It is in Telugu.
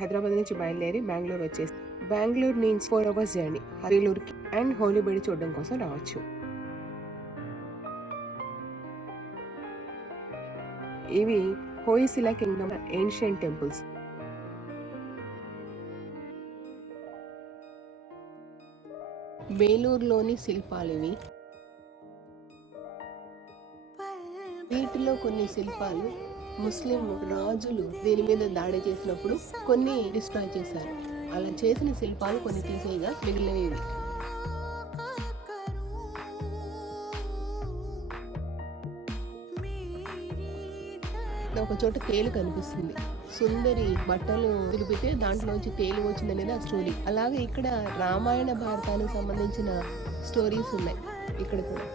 హైదరాబాద్ నుంచి బయలుదేరి బెంగళూరు వచ్చేసి బెంగళూరు నుంచి 4 hours జర్నీ హరిలూరుకి అండ్ హోలీబడి చూడడం కోసం రావచ్చు. ఇవి హోయసిలా కింగ్డమ్ ఏన్షియంట్ టెంపుల్స్. బేలూరులోని శిల్పాలు ఇవి. వీటిలో కొన్ని శిల్పాలు ముస్లిం రాజులు దీని మీద దాడి చేసినప్పుడు కొన్ని డిస్ట్రాయ్ చేశారు. అలా చేసిన శిల్పాలు కొన్ని తీసేయగా మిగిలినవి ఇవి. ఒక చోట తేలు కనిపిస్తుంది. సుందరి బట్టలు తిరిగితే దాంట్లోంచి తేలు వచ్చిందనేది ఆ స్టోరీ. అలాగే ఇక్కడ రామాయణ భారతానికి సంబంధించిన స్టోరీస్ ఉన్నాయి ఇక్కడ కూడా.